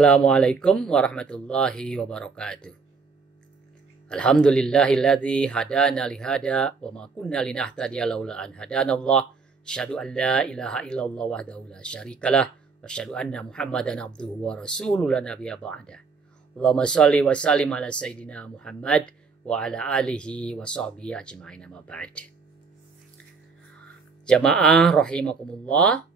Assalamualaikum warahmatullahi wabarakatuh. Alhamdulillahilladzi hadana lihada wa ma kunna linahtadiya laula an hadanallah. Asyhadu an la ilaha illallah wahdahu la syarikalah wa asyhadu anna Muhammadan abduhu wa rasuluhu la nabiyya ba'da. Allahumma shalli wa sallim ala sayyidina Muhammad wa ala alihi wa sahbihi ajma'in amma ba'd. Jamaah rahimakumullah.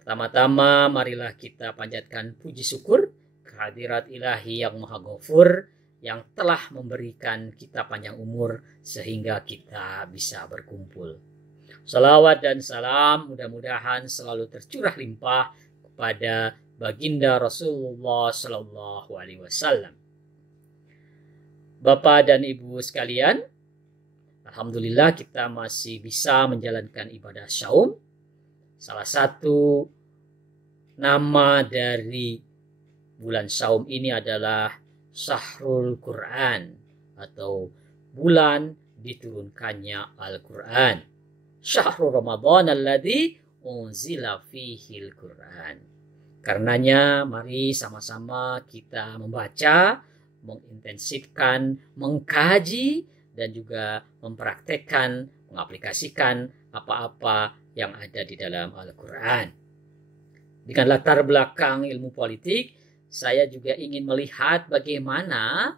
Pertama-tama marilah kita panjatkan puji syukur kehadirat ilahi yang maha ghafur yang telah memberikan kita panjang umur sehingga kita bisa berkumpul. Salawat dan salam mudah-mudahan selalu tercurah limpah kepada baginda Rasulullah Sallallahu Alaihi Wasallam. Bapak dan Ibu sekalian, alhamdulillah kita masih bisa menjalankan ibadah syaum. Salah satu nama dari bulan Saum ini adalah Syahrul Quran atau bulan diturunkannya Al-Quran. Syahrul Ramadan alladzi unzila fihil Quran. Karenanya mari sama-sama kita membaca, mengintensifkan, mengkaji dan juga mempraktekkan, mengaplikasikan apa-apa yang ada di dalam Al-Quran. Dengan latar belakang ilmu politik, saya juga ingin melihat bagaimana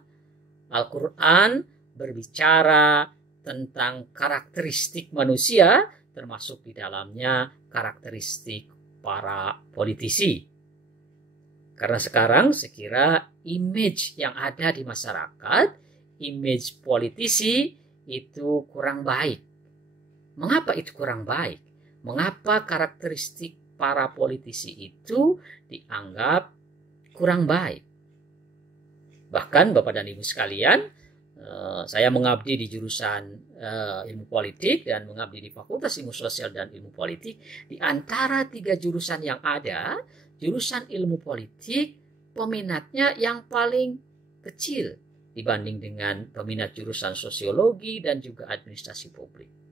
Al-Quran berbicara tentang karakteristik manusia, termasuk di dalamnya karakteristik para politisi. Karena sekarang sekira image yang ada di masyarakat, image politisi itu kurang baik. Mengapa itu kurang baik? Mengapa karakteristik para politisi itu dianggap kurang baik? Bahkan Bapak dan Ibu sekalian, saya mengabdi di jurusan ilmu politik dan mengabdi di Fakultas Ilmu Sosial dan Ilmu Politik. Di antara 3 jurusan yang ada, jurusan ilmu politik peminatnya yang paling kecil dibanding dengan peminat jurusan sosiologi dan juga administrasi publik.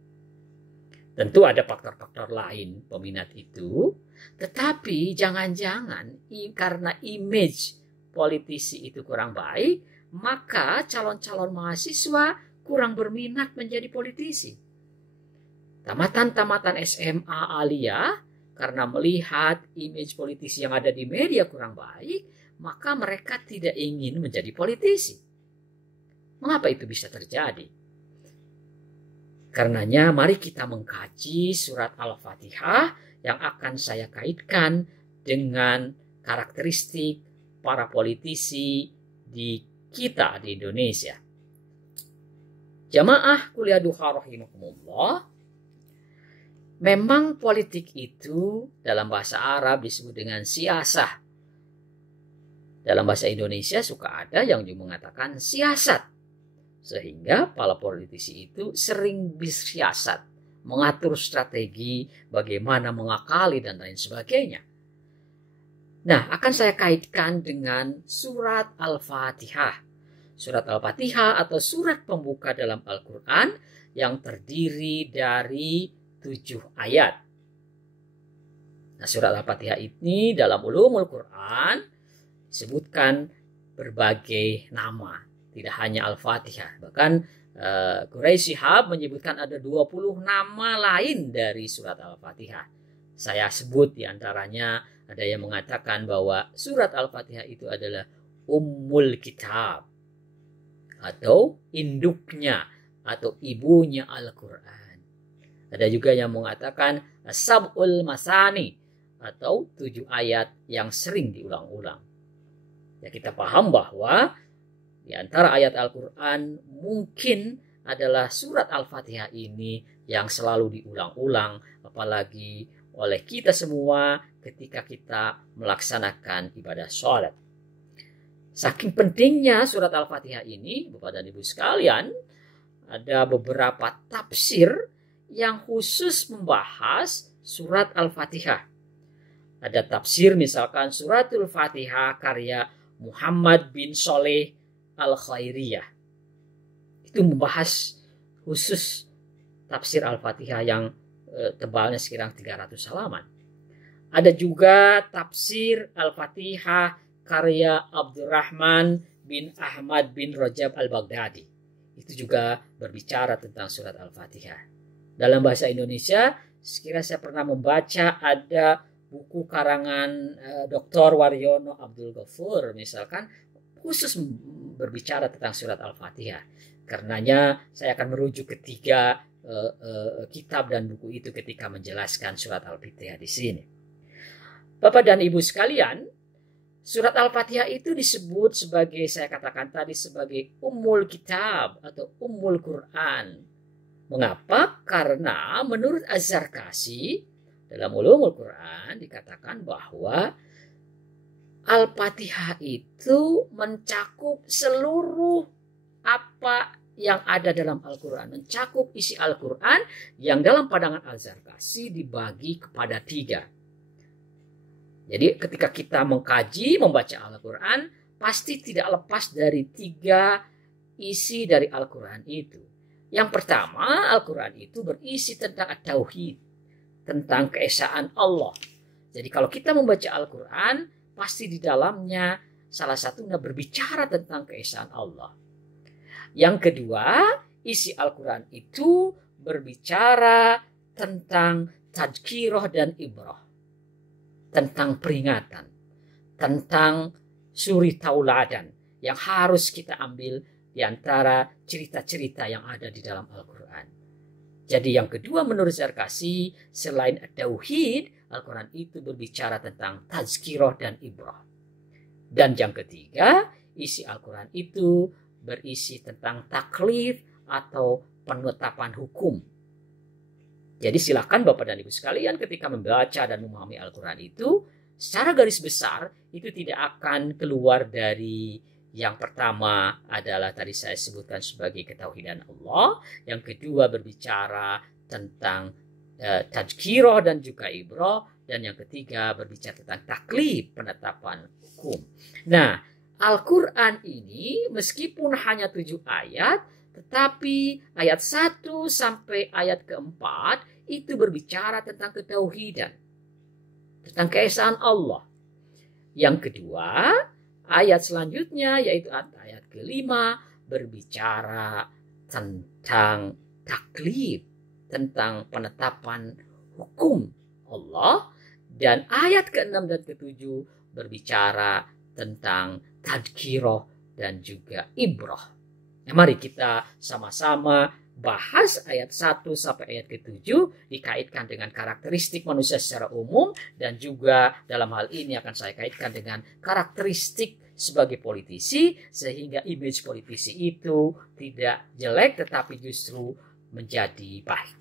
Tentu ada faktor-faktor lain peminat itu, tetapi jangan-jangan karena image politisi itu kurang baik, maka calon-calon mahasiswa kurang berminat menjadi politisi. Tamatan-tamatan SMA Aliyah karena melihat image politisi yang ada di media kurang baik, maka mereka tidak ingin menjadi politisi. Mengapa itu bisa terjadi? Karenanya mari kita mengkaji surat Al-Fatihah yang akan saya kaitkan dengan karakteristik para politisi di kita di Indonesia. Jamaah kuliah duha rahimakumullah, memang politik itu dalam bahasa Arab disebut dengan siasah. Dalam bahasa Indonesia suka ada yang juga mengatakan siasat. Sehingga para politisi itu sering bersiasat, mengatur strategi, bagaimana mengakali dan lain sebagainya. Nah, akan saya kaitkan dengan surat Al-Fatihah. Surat Al-Fatihah atau surat pembuka dalam Al-Quran yang terdiri dari 7 ayat. Nah, surat Al-Fatihah ini dalam ulumul Quran disebutkan berbagai nama. Tidak hanya Al-Fatihah, bahkan Quraisy Shihab menyebutkan ada 20 nama lain dari surat Al-Fatihah. Saya sebut diantaranya, ada yang mengatakan bahwa surat Al-Fatihah itu adalah Ummul Kitab atau induknya atau ibunya Al-Quran. Ada juga yang mengatakan Sab'ul Masani atau 7 ayat yang sering diulang-ulang. Ya, kita paham bahwa di antara ayat Al-Quran mungkin adalah surat Al-Fatihah ini yang selalu diulang-ulang, apalagi oleh kita semua ketika kita melaksanakan ibadah sholat. Saking pentingnya surat Al-Fatihah ini, Bapak dan Ibu sekalian, ada beberapa tafsir yang khusus membahas surat Al-Fatihah. Ada tafsir misalkan suratul Fatihah karya Muhammad bin Soleh Al-Khairiyah. Itu membahas khusus tafsir Al-Fatihah yang tebalnya sekitar 300 halaman. Ada juga tafsir Al-Fatihah karya Abdurrahman bin Ahmad bin Rajab al-Baghdadi. Itu juga berbicara tentang surat Al-Fatihah. Dalam bahasa Indonesia, sekiranya saya pernah membaca ada buku karangan Dr. Waryono Abdul Ghafur misalkan, khusus berbicara tentang surat Al-Fatihah. Karenanya saya akan merujuk ketiga kitab dan buku itu ketika menjelaskan surat Al-Fatihah di sini. Bapak dan Ibu sekalian, surat Al-Fatihah itu disebut sebagai, saya katakan tadi, sebagai Ummul Kitab atau Ummul Quran. Mengapa? Karena menurut Az-Zarkashi dalam Ulumul Quran dikatakan bahwa Al-Fatihah itu mencakup seluruh apa yang ada dalam Al-Quran. Mencakup isi Al-Quran yang dalam pandangan Az-Zarkashi dibagi kepada 3. Jadi ketika kita mengkaji, membaca Al-Quran, pasti tidak lepas dari 3 isi dari Al-Quran itu. Yang pertama, Al-Quran itu berisi tentang At-Tauhid, tentang keesaan Allah. Jadi kalau kita membaca Al-Quran, pasti di dalamnya salah satunya berbicara tentang keesaan Allah. Yang kedua, isi Al-Quran itu berbicara tentang tadhkirah dan ibrah, tentang peringatan, tentang suri tauladan yang harus kita ambil di antara cerita-cerita yang ada di dalam Al-Quran. Jadi yang kedua menurut Zarkashi, selain Tauhid, Al-Quran itu berbicara tentang tazkirah dan ibrah. Dan yang ketiga, isi Al-Quran itu berisi tentang taklif atau penetapan hukum. Jadi silakan Bapak dan Ibu sekalian ketika membaca dan memahami Al-Quran itu, secara garis besar itu tidak akan keluar dari yang pertama adalah tadi saya sebutkan sebagai ketauhidan Allah. Yang kedua berbicara tentang tadhkirah dan juga ibrah. Dan yang ketiga berbicara tentang taklif, penetapan hukum. Nah, Al-Quran ini meskipun hanya 7 ayat, tetapi ayat 1 sampai ayat keempat itu berbicara tentang ketauhidan, tentang keesaan Allah. Yang kedua, ayat selanjutnya yaitu ayat kelima berbicara tentang taklif, tentang penetapan hukum Allah. Dan ayat ke-6 dan ke-7 berbicara tentang tadhkirah dan juga ibrah. Nah, mari kita sama-sama bahas ayat 1 sampai ayat ke-7 dikaitkan dengan karakteristik manusia secara umum, dan juga dalam hal ini akan saya kaitkan dengan karakteristik sebagai politisi, sehingga image politisi itu tidak jelek tetapi justru menjadi baik.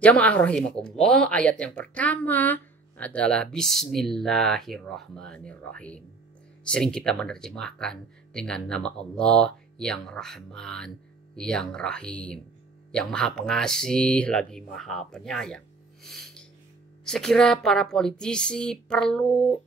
Jamaah rahimakumullah, ayat yang pertama adalah Bismillahirrahmanirrahim. Sering kita menerjemahkan dengan nama Allah yang Rahman, yang Rahim, yang Maha Pengasih lagi Maha Penyayang. Sekira para politisi perlu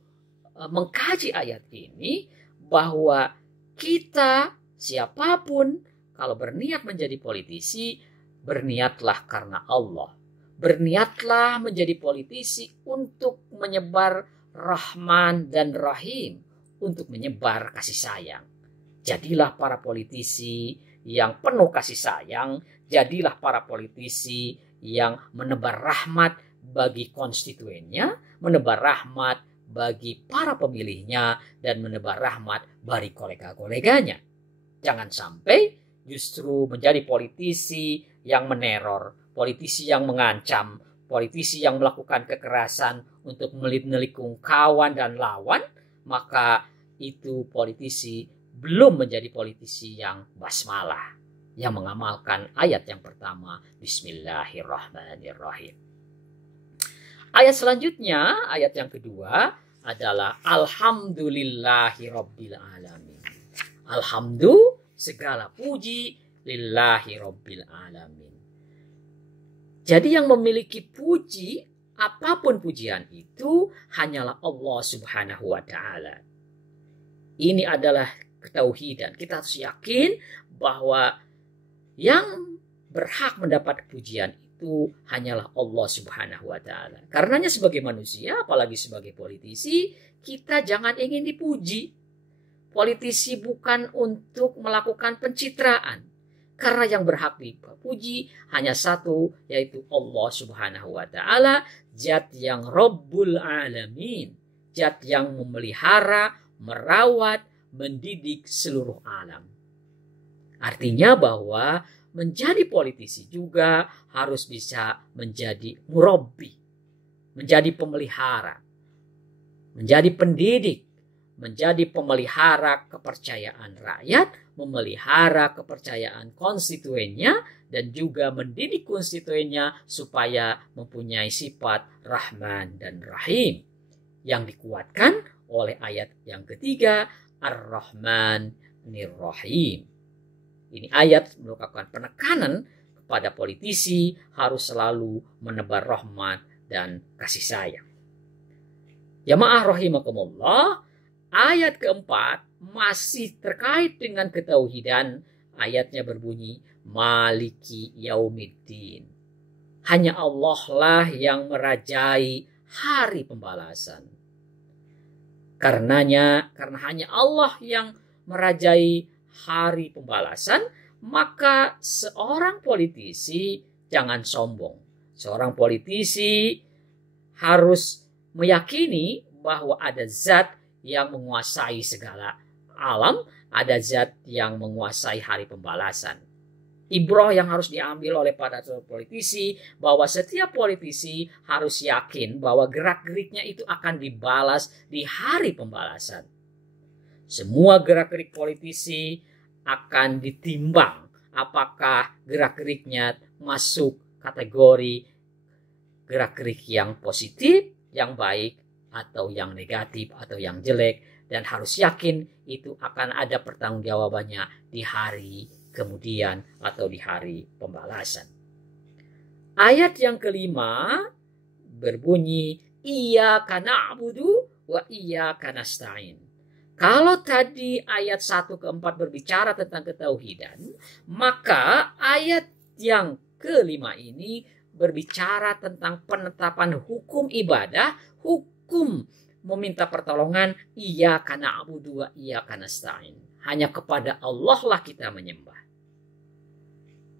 mengkaji ayat ini, bahwa kita siapapun kalau berniat menjadi politisi, berniatlah karena Allah. Berniatlah menjadi politisi untuk menyebar Rahman dan Rahim, untuk menyebar kasih sayang. Jadilah para politisi yang penuh kasih sayang, jadilah para politisi yang menebar rahmat bagi konstituennya, menebar rahmat bagi para pemilihnya, dan menebar rahmat bagi kolega-koleganya. Jangan sampai justru menjadi politisi yang meneror, politisi yang mengancam, politisi yang melakukan kekerasan untuk menikung kawan dan lawan, maka itu politisi belum menjadi politisi yang basmalah, yang mengamalkan ayat yang pertama, Bismillahirrahmanirrahim. Ayat selanjutnya, ayat yang kedua adalah Alhamdulillahirabbil alamin. Alhamdulillah, segala puji lillahi rabbil alamin. Jadi yang memiliki puji, apapun pujian itu, hanyalah Allah Subhanahu wa ta'ala. Ini adalah ketauhidan. Kita harus yakin bahwa yang berhak mendapat pujian itu hanyalah Allah Subhanahu wa taala. Karenanya sebagai manusia, apalagi sebagai politisi, kita jangan ingin dipuji. Politisi bukan untuk melakukan pencitraan. Karena yang berhak dipuji hanya satu, yaitu Allah Subhanahu wa taala, zat yang Rabbul Alamin, zat yang memelihara, merawat, mendidik seluruh alam. Artinya bahwa menjadi politisi juga harus bisa menjadi murabbi, menjadi pemelihara, menjadi pendidik, menjadi pemelihara kepercayaan rakyat, memelihara kepercayaan konstituennya, dan juga mendidik konstituennya supaya mempunyai sifat Rahman dan Rahim yang dikuatkan oleh ayat yang ketiga, Ar-Rahman Nir-Rahim. Ini ayat merupakan penekanan kepada politisi harus selalu menebar rahmat dan kasih sayang. Jamaah rahimakumullah, ayat keempat masih terkait dengan ketauhidan. Ayatnya berbunyi Maliki Yaumiddin. Hanya Allah lah yang merajai hari pembalasan. Karena hanya Allah yang merajai hari pembalasan, maka seorang politisi jangan sombong. Seorang politisi harus meyakini bahwa ada zat yang menguasai segala alam, ada zat yang menguasai hari pembalasan. Ibrah yang harus diambil oleh para politisi, bahwa setiap politisi harus yakin bahwa gerak-geriknya itu akan dibalas di hari pembalasan. Semua gerak-gerik politisi akan ditimbang apakah gerak-geriknya masuk kategori gerak-gerik yang positif, yang baik, atau yang negatif, atau yang jelek. Dan harus yakin itu akan ada pertanggungjawabannya di hari kemudian atau di hari pembalasan. Ayat yang kelima berbunyi Iyyaka na'budu wa iyyaka nasta'in. Kalau tadi ayat 1 ke 4 berbicara tentang ketauhidan, maka ayat yang kelima ini berbicara tentang penetapan hukum ibadah, hukum meminta pertolongan, Iyyaka na'budu wa iyyaka nasta'in. Hanya kepada Allah lah kita menyembah.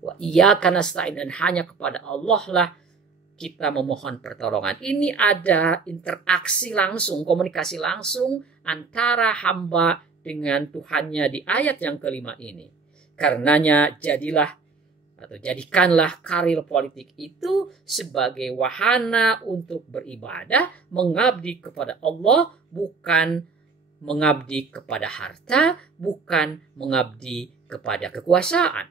Wa iyyaka nasta'in, dan hanya kepada Allah lah kita memohon pertolongan. Ini ada interaksi langsung, komunikasi langsung antara hamba dengan Tuhannya di ayat yang kelima ini. Karenanya jadikanlah karir politik itu sebagai wahana untuk beribadah, mengabdi kepada Allah, bukan mengabdi kepada harta, bukan mengabdi kepada kekuasaan.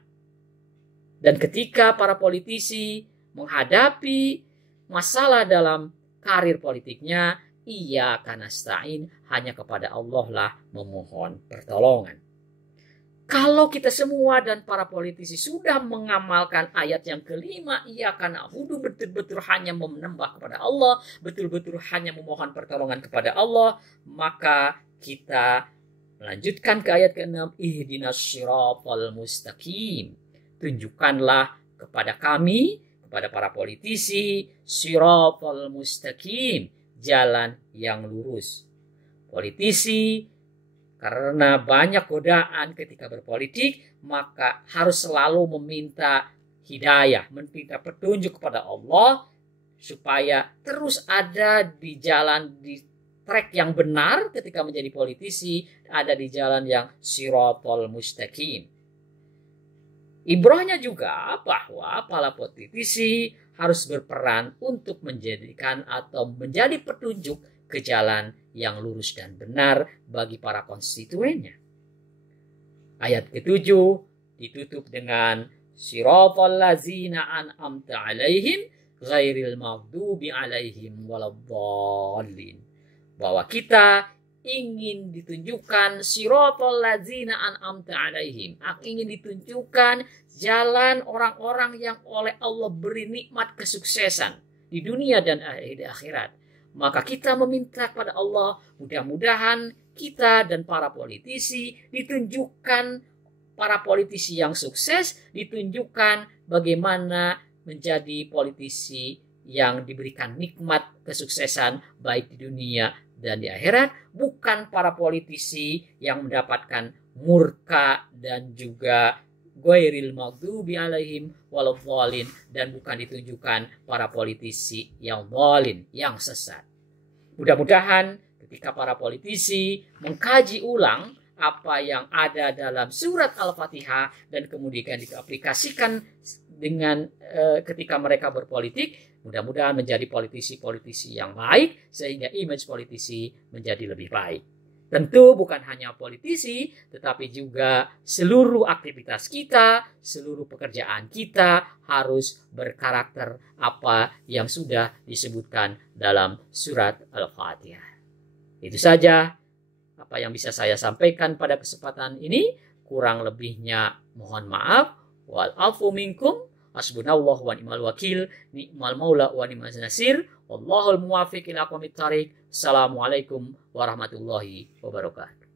Dan ketika para politisi menghadapi masalah dalam karir politiknya, Iyyaka nasta'in, hanya kepada Allah lah memohon pertolongan. Kalau kita semua dan para politisi sudah mengamalkan ayat yang kelima, Iyyaka na'budu, betul-betul hanya menyembah kepada Allah, betul-betul hanya memohon pertolongan kepada Allah, maka kita melanjutkan ke ayat ke-6, Ihdinas siratal mustaqim. Tunjukkanlah kepada kami, kepada para politisi, siratal mustaqim, jalan yang lurus. Politisi karena banyak godaan ketika berpolitik, maka harus selalu meminta hidayah, meminta petunjuk kepada Allah supaya terus ada di jalan, di track yang benar ketika menjadi politisi, ada di jalan yang siratal mustaqim. Ibrahnya juga bahwa para politisi harus berperan untuk menjadikan atau menjadi petunjuk ke jalan yang lurus dan benar bagi para konstituennya. Ayat ke-7 ditutup dengan siratal ladzina an'amta 'alaihim ghairil maghdubi 'alaihim waladdallin. Bahwa kita ingin ditunjukkan siratal ladzina an'amta 'alaihim, ingin ditunjukkan jalan orang-orang yang oleh Allah beri nikmat kesuksesan di dunia dan di akhirat. Maka kita meminta kepada Allah, mudah-mudahan kita dan para politisi ditunjukkan, para politisi yang sukses ditunjukkan bagaimana menjadi politisi yang diberikan nikmat kesuksesan baik di dunia dan di akhirat, bukan para politisi yang mendapatkan murka dan juga ghairil maghdubi alaihim waladhdallin, dan bukan ditunjukkan para politisi yang dhalin, yang sesat. Mudah-mudahan ketika para politisi mengkaji ulang apa yang ada dalam surat Al-Fatihah dan kemudian diaplikasikan dengan ketika mereka berpolitik, mudah-mudahan menjadi politisi-politisi yang baik sehingga image politisi menjadi lebih baik. Tentu bukan hanya politisi, tetapi juga seluruh aktivitas kita, seluruh pekerjaan kita harus berkarakter apa yang sudah disebutkan dalam surat Al-Fatihah. Itu saja apa yang bisa saya sampaikan pada kesempatan ini. Kurang lebihnya mohon maaf. Wal afu minkum. Hasbunallahu wa ni'mal wakil. Ni'mal maula wa ni'mal nasir. Wallahul muwaffiq ila aqwamit thariq. Assalamualaikum warahmatullahi wabarakatuh.